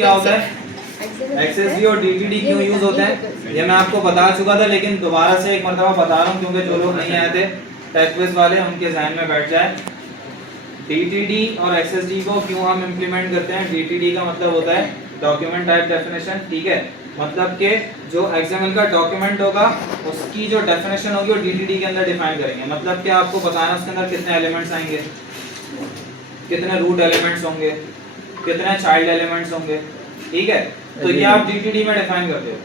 क्या होता है, XSD और DTD क्यों यूज होते हैं ये मैं आपको बता चुका था, लेकिन दोबारा से एक मरतबा बता रहा हूँ क्योंकि जो लोग नहीं आए थे टेस्ट क्विज वाले उनके जहन में बैठ जाए। DTD और XSD को क्यों हम इम्प्लीमेंट करते हैं। DTD का मतलब होता है डॉक्यूमेंट टाइप डेफिनेशन, ठीक है, मतलब कि जो XML का डॉक्यूमेंट होगा उसकी जो डेफिनेशन होगी वो DTD के अंदर डिफाइन करेंगे। मतलब कि आपको बताना उसके अंदर कितने एलिमेंट्स आएंगे, कितने रूट एलिमेंट्स होंगे, कितने चाइल्ड एलिमेंट्स होंगे, ठीक है, तो ये आप DTD में डिफाइन करते हो,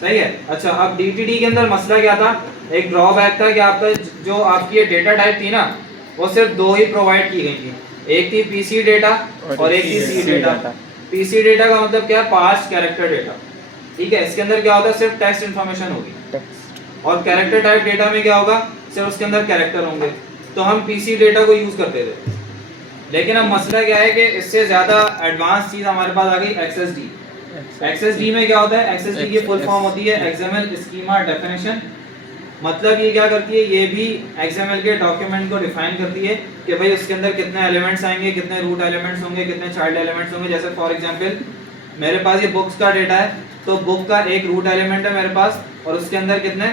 सही है। अच्छा, अब DTD के अंदर मसला क्या था, एक ड्रॉबैक था कि आपका जो आपकी ये डेटा टाइप थी ना वो सिर्फ दो ही प्रोवाइड की गई थी, एक थी PC डेटा और एक थी C डेटा। PC डेटा का मतलब क्या है, 5 कैरेक्टर डेटा, ठीक है, इसके अंदर क्या होता है सिर्फ टेक्स्ट इन्फॉर्मेशन होगी, और कैरेक्टर टाइप डेटा में क्या होगा, सिर्फ उसके अंदर कैरेक्टर होंगे, तो हम PC डेटा को यूज करते थे। लेकिन अब मसला क्या है कि इससे ज्यादा एडवांस चीज हमारे पास आ गई XSD। XSD में क्या होता है, XSD की फुल फॉर्म होती है XML स्कीमा डेफिनेशन। मतलब ये क्या करती है, ये भी XML के डॉक्यूमेंट को डिफाइन करती है कि भाई उसके अंदर कितने एलिमेंट्स आएंगे, कितने रूट एलिमेंट्स होंगे, कितने चाइल्ड एलिमेंट्स होंगे। जैसे फॉर एग्जांपल मेरे पास ये बुक्स का डेटा है, तो बुक का एक रूट एलिमेंट है मेरे पास और उसके अंदर कितने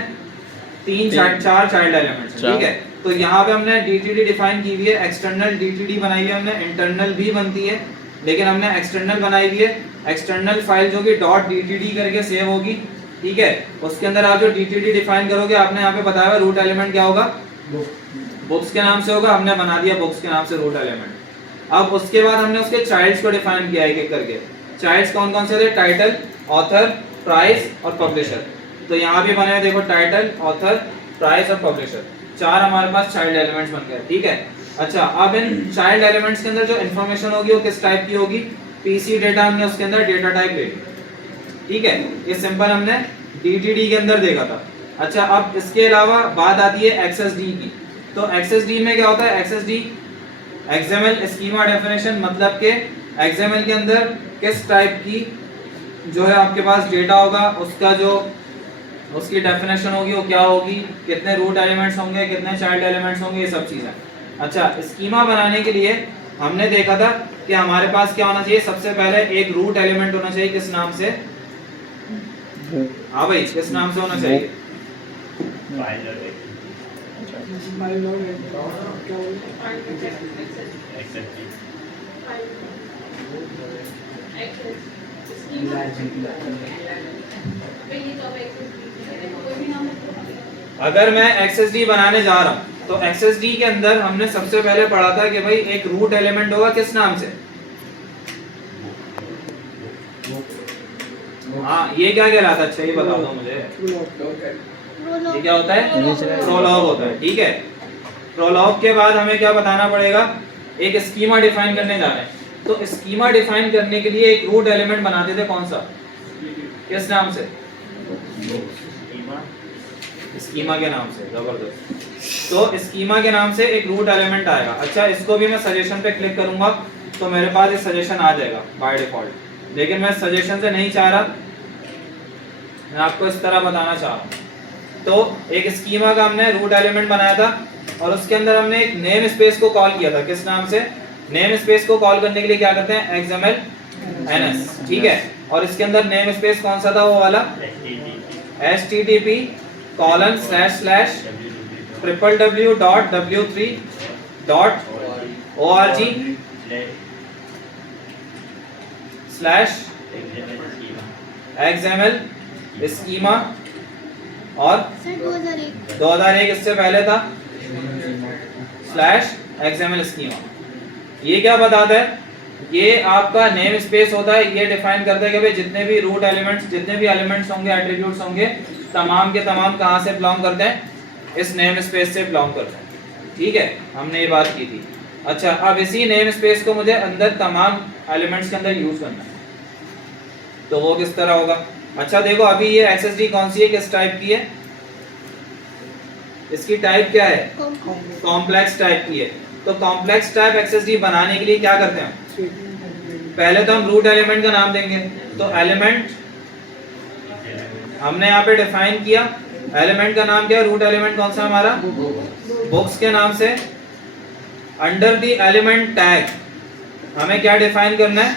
4 चाइल्ड एलिमेंट्स हैं, ठीक है। तो यहाँ पे हमने DTD डिफाइन की हुई है, एक्सटर्नल DTD बनाई हुई है हमने, इंटरनल भी बनती है लेकिन हमने एक्सटर्नल बनाई हुई है। एक्सटर्नल फाइल जो कि .dtd करके सेव होगी, ठीक है, उसके अंदर आप जो DTD डिफाइन करोगे, आपने यहाँ पे बताया हुआ रूट एलिमेंट क्या होगा, बुक्स के नाम से होगा, हमने बना दिया बुक्स के नाम से रूट एलिमेंट। अब उसके बाद हमने उसके चाइल्ड्स को डिफाइन किया एक-एक करके। चाइल्ड्स कौन कौन से थे, टाइटल, ऑथर, प्राइस और पब्लिशर। तो यहाँ भी बने हुए देखो, टाइटल, ऑथर, प्राइस और पब्लिशर, 4 हमारे पास चाइल्ड एलिमेंट्स बन गए, ठीक है। अच्छा, अब इन चाइल्ड एलिमेंट्स के अंदर जो इन्फॉर्मेशन होगी वो किस टाइप की होगी, PC डेटा हमने उसके अंदर डेटा टाइप ले ली, ठीक है, ये सिंपल हमने DTD के अंदर देखा था। अच्छा, अब इसके अलावा बात आती है XSD की। तो XSD में क्या होता है, XSD XML स्कीमा डेफिनेशन, मतलब के XML के अंदर किस टाइप की जो है आपके पास डेटा होगा, उसका जो उसकी डेफिनेशन होगी वो क्या होगी, कितने रूट एलिमेंट्स होंगे, कितने चाइल्ड एलिमेंट्स होंगे, ये सब चीजें। अच्छा, स्कीमा बनाने के लिए हमने देखा था कि हमारे पास क्या होना चाहिए, सबसे पहले एक रूट एलिमेंट होना चाहिए, किस नाम से, हाँ भाई, किस नाम से होना चाहिए, अगर मैं XSD बनाने जा रहा हूँ तो XSD के अंदर हमने सबसे पहले पढ़ा था कि भाई एक रूट एलिमेंट होगा किस नाम से, हाँ, ये क्या कहलाता है, अच्छा ये बता दो मुझे, ये क्या होता है, प्रोलॉग होता है, ठीक है। प्रोलॉग के बाद हमें क्या बताना पड़ेगा, एक स्कीमा डिफाइन करने जा रहे हैं, तो स्कीमा डिफाइन करने के लिए एक रूट एलिमेंट बनाते थे, कौन सा, किस नाम से, स्कीमा के नाम से, जबरदस्त। तो स्कीमा के नाम से एक रूट एलिमेंट आएगा। अच्छा, इसको भी मैं सजेशन पे क्लिक करूंगा तो मेरे पास ये सजेशन आ जाएगा बाय डिफॉल्ट, लेकिन मैं सजेशन से नहीं चाह रहा, मैं आपको इस तरह बताना चाह रहा हूँ। तो एक स्कीमा का हमने रूट एलिमेंट बनाया था और उसके अंदर हमने एक नेम स्पेस को कॉल किया था, किस नाम से, नेम स्पेस को कॉल करने के लिए क्या करते हैं, XML NS, ठीक है, और इसके अंदर नेम स्पेस कौन सा था, वो वाला www.w3.org/XML स्कीमा, और 2001 इससे पहले था /XML स्कीमा। ये क्या बताता है, ये आपका नेम स्पेस होता है, ये डिफाइन करता है कि भाई जितने भी रूट एलिमेंट्स, जितने भी एलिमेंट्स होंगे, एट्रीब्यूट्स होंगे, तमाम के तमाम कहाँ से बिलोंग करते हैं, इस नेम स्पेस से बिलोंग करते हैं, ठीक है, हमने ये बात की थी। अच्छा, अब इसी नेम स्पेस को मुझे अंदर तमाम एलिमेंट्स के अंदर यूज करना है, तो वो किस तरह होगा। अच्छा देखो, अभी ये XSD कौन सी है, किस टाइप की है, इसकी टाइप क्या है, कॉम्प्लेक्स टाइप की है। तो कॉम्प्लेक्स टाइप XSD बनाने के लिए क्या करते हैं, पहले तो हम रूट एलिमेंट का नाम देंगे, तो एलिमेंट हमने यहाँ पे डिफाइन किया, एलिमेंट का नाम क्या है, रूट एलिमेंट कौन सा हमारा, बुक्स के नाम से। अंडर द एलिमेंट टैग हमें क्या डिफाइन करना है,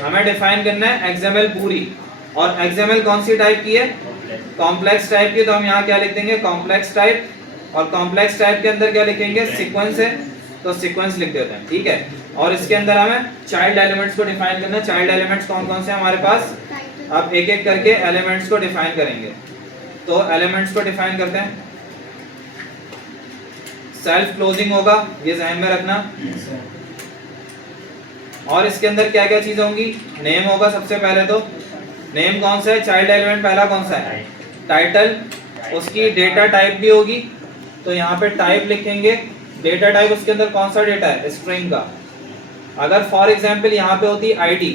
हमें डिफाइन करना है XML पूरी, और XML कौन सी टाइप की है? कॉम्प्लेक्स टाइप की। तो हम यहाँ क्या लिख देंगे? Complex type. और कॉम्प्लेक्स टाइप के अंदर क्या लिखेंगे? सीक्वेंस है, तो सीक्वेंस लिख देते हैं, ठीक है। और इसके अंदर हमें चाइल्ड एलिमेंट्स को डिफाइन करना है। चाइल्ड एलिमेंट्स कौन कौन से हैं हमारे पास? अब एक एक करके एलिमेंट्स को डिफाइन करेंगे। तो एलिमेंट्स को डिफाइन करते हैं। सेल्फ क्लोजिंग होगा, ये ध्यान में रखना। और इसके अंदर क्या क्या चीजें होंगी? नेम होगा सबसे पहले। तो नेम कौन सा है? चाइल्ड एलिमेंट पहला कौन सा है? टाइटल। उसकी डेटा टाइप भी होगी, तो यहाँ पे टाइप लिखेंगे। डेटा टाइप उसके अंदर कौन सा डेटा है? स्ट्रिंग का। अगर फॉर एग्जांपल यहाँ पे होती आईडी,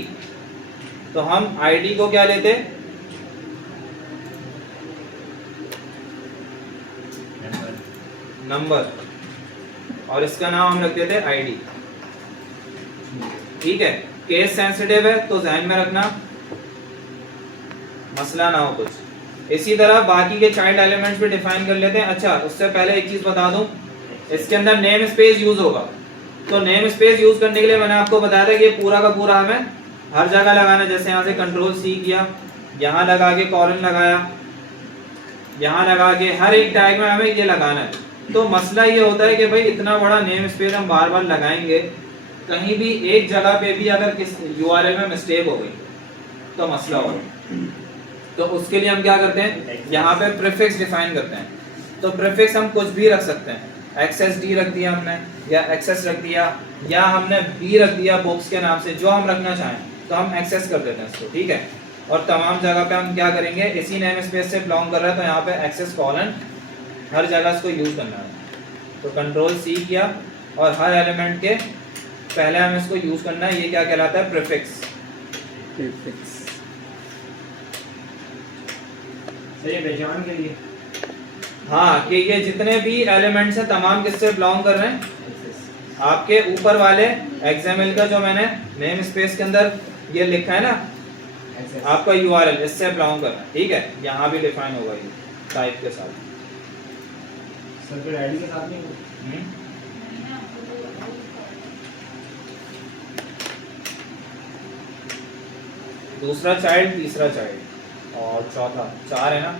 तो हम आईडी को क्या लेते? नंबर। और इसका नाम हम रख देते आईडी, ठीक है। केस सेंसिटिव है, तो ध्यान में रखना मसला ना हो कुछ। इसी तरह बाकी के चाइल्ड एलिमेंट्स भी डिफाइन कर लेते हैं। अच्छा, उससे पहले एक चीज बता दूं, इसके अंदर नेम स्पेस यूज होगा। तो नेम स्पेस यूज करने के लिए मैंने आपको बताया था कि पूरा का पूरा हमें हर जगह लगाना है। जैसे यहाँ से Ctrl+C किया, यहाँ लगा के कॉलन लगाया, यहाँ लगा के हर एक टैग में हमें ये लगाना है। तो मसला ये होता है कि भाई इतना बड़ा नेम स्पेस हम बार बार लगाएंगे, कहीं भी एक जगह पे भी अगर किस URL में मिस्टेक हो गई तो मसला होगा। तो उसके लिए हम क्या करते हैं? यहाँ पे प्रीफिक्स डिफाइन करते हैं। तो प्रीफिक्स हम कुछ भी रख सकते हैं। XSD रख दिया हमने, या एक्सेस रख दिया, या हमने B रख दिया बुक्स के नाम से, जो हम रखना चाहें तो हम एक्सेस कर देते हैं इसको, ठीक है। और तमाम जगह पे हम क्या करेंगे? इसी नेम स्पेस से बिलोंग कर रहा है, तो यहाँ पे एक्सेस कॉलन हर जगह इसको यूज करना है। तो Ctrl+C किया, और हर एलिमेंट के पहले हमें इसको यूज करना है। ये क्या कहलाता है? प्रीफिक्स। सही है पहचान के लिए। हाँ, कि ये जितने भी एलिमेंट्स हैं तमाम किससे बिलोंग कर रहे हैं? आपके ऊपर वाले XML का जो मैंने नेम स्पेस के अंदर ये लिखा है ना, आपका URL, इससे बिलोंग कर रहा है, ठीक है। यहाँ भी डिफाइन होगा ये टाइप के साथ। सर्किट आईडी के साथ नहीं। दूसरा चाइल्ड, तीसरा चाइल्ड और चौथा, 4 है ना।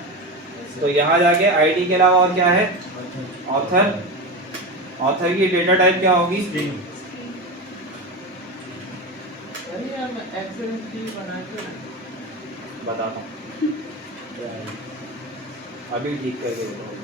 तो यहाँ जाके आईडी के अलावा और क्या है? ऑथर। ऑथर की डेटा टाइप क्या होगी? बताता हूँ अभी, ठीक करके बताओ।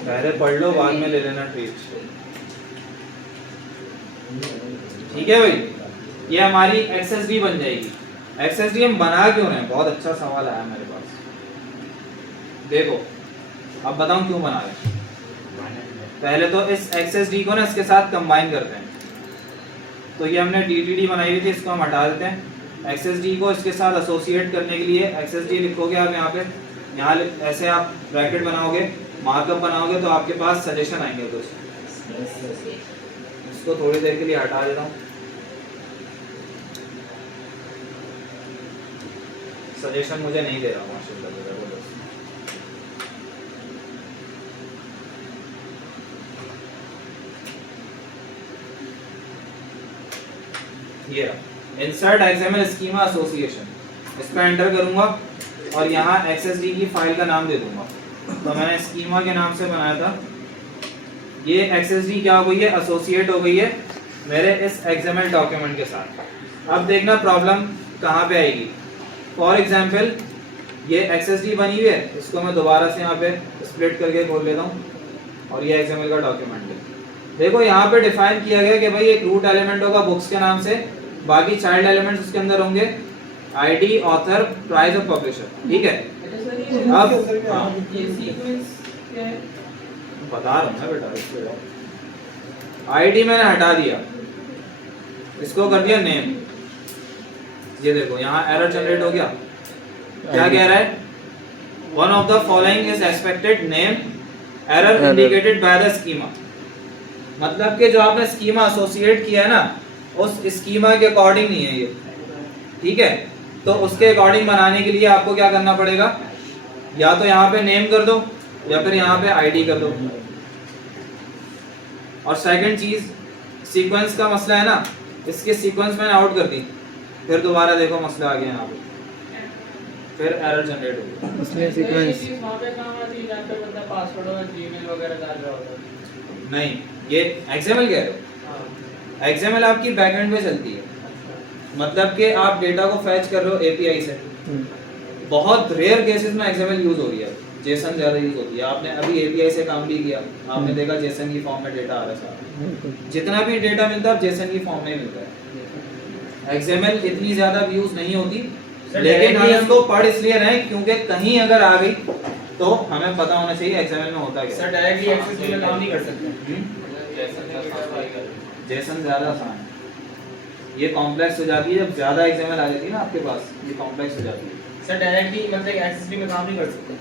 पहले पढ़ लो, बाद में ले लेना ट्रीट, ठीक है भाई। ये हमारी XSD बन जाएगी। XSD हम बना क्यों रहे हैं? बहुत अच्छा सवाल आया मेरे पास। देखो, अब बताऊं क्यों बना रहे हैं। पहले तो इस XSD को ना इसके साथ कंबाइन करते हैं। तो ये हमने DTD बनाई हुई थी, इसको हम हटा देते हैं। XSD को इसके साथ एसोसिएट करने के लिए XSD लिखोगे आप यहाँ पे, यहाँ ऐसे आप ब्रैकेट बनाओगे, मार्कअप बनाओगे, तो आपके पास सजेशन आएंगे कुछ। इसको थोड़ी देर के लिए हटा देता हूँ। सजेशन मुझे नहीं दे रहा हूँ माशाल्लाह, जबरदस्त। ये इंसर्ट XML स्कीमा एसोसिएशन, इसको एंटर करूंगा और यहाँ XSD की फाइल का नाम दे दूंगा। तो मैंने स्कीमा के नाम से बनाया था। ये XSD क्या हो गई है? एसोसिएट हो गई है मेरे इस XML डॉक्यूमेंट के साथ। अब देखना प्रॉब्लम कहाँ पे आएगी। फॉर एग्जाम्पल ये XSD बनी हुई है, इसको मैं दोबारा से यहाँ पे स्प्लिट करके खोल लेता हूँ, और ये XML का डॉक्यूमेंट है। देखो यहाँ पे डिफाइन किया गया कि भाई एक रूट एलिमेंट होगा बुक्स के नाम से, बाकी चाइल्ड एलिमेंट्स उसके अंदर होंगे आईडी, ऑथर, प्राइस और पब्लिशर, ठीक है। अब बता रहा हूँ ना बेटा, आईडी मैंने हटा दिया, इसको कर दिया नेम। ये देखो यहाँ एरर जनरेट हो गया। क्या कह रहा है? One of the following is expected name, error indicated by the schema. मतलब कि जो आपने स्कीमा एसोसिएट किया है ना, उस स्कीमा के अकॉर्डिंग नहीं है ये। ठीक है, तो उसके अकॉर्डिंग बनाने के लिए आपको क्या करना पड़ेगा, या तो यहाँ पे नेम कर दो या फिर यहाँ पे आईडी कर दो। और सेकंड चीज सीक्वेंस का मसला है ना, इसके सीक्वेंस मैंने आउट कर दी, फिर दोबारा देखो मसला आ गया यहाँ पे, फिर एरर जनरेट हो गया। उसमें सीक्वेंस वहाँ पे काम आती है जहाँ पे बंदा पासवर्ड और जीमेल वगैरह डाल रहा होता है। नहीं, ये XML कह रहे हो, हाँ। XML आपकी बैकएंड पे चलती है, मतलब कि आप डेटा को फैच कर रहे हो API से। बहुत रेयर केसेस में XML यूज हो रही है, जेसन ज़्यादा यूज होती है। आपने अभी API से काम भी किया, आपने देखा जेसन की फॉर्म में डेटा आ रहा है सारा, जितना भी डेटा मिलता है जेसन की फॉर्म में ही मिलता है। XML इतनी ज़्यादा यूज नहीं होती, लेकिन हम इसको पढ़ इसलिए रहे हैं क्योंकि कहीं अगर आ गई तो हमें पता होना चाहिए XML में होता क्या। सर डायरेक्टली एक्सेस में काम नहीं कर सकते। जेसन ज़्यादा आसान है, ये कॉम्प्लेक्स हो जाती है जब ज़्यादा XML आ जाती है ना आपके पास, ये कॉम्प्लेक्स हो जाती है। सर डायरेक्टली मतलब एक्सेस में काम नहीं कर सकते।